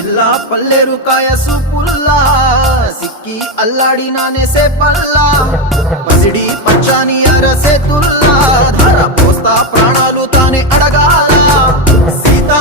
పిల్ల పల్లెరు కాయ సూపుల్లా సిక్కి అల్లాడినానే సే పల్లా పసిడి పచ్చాని అరసే తుల్లా ధర పోస్తా ప్రాణాలు తానే అడగాల సీతా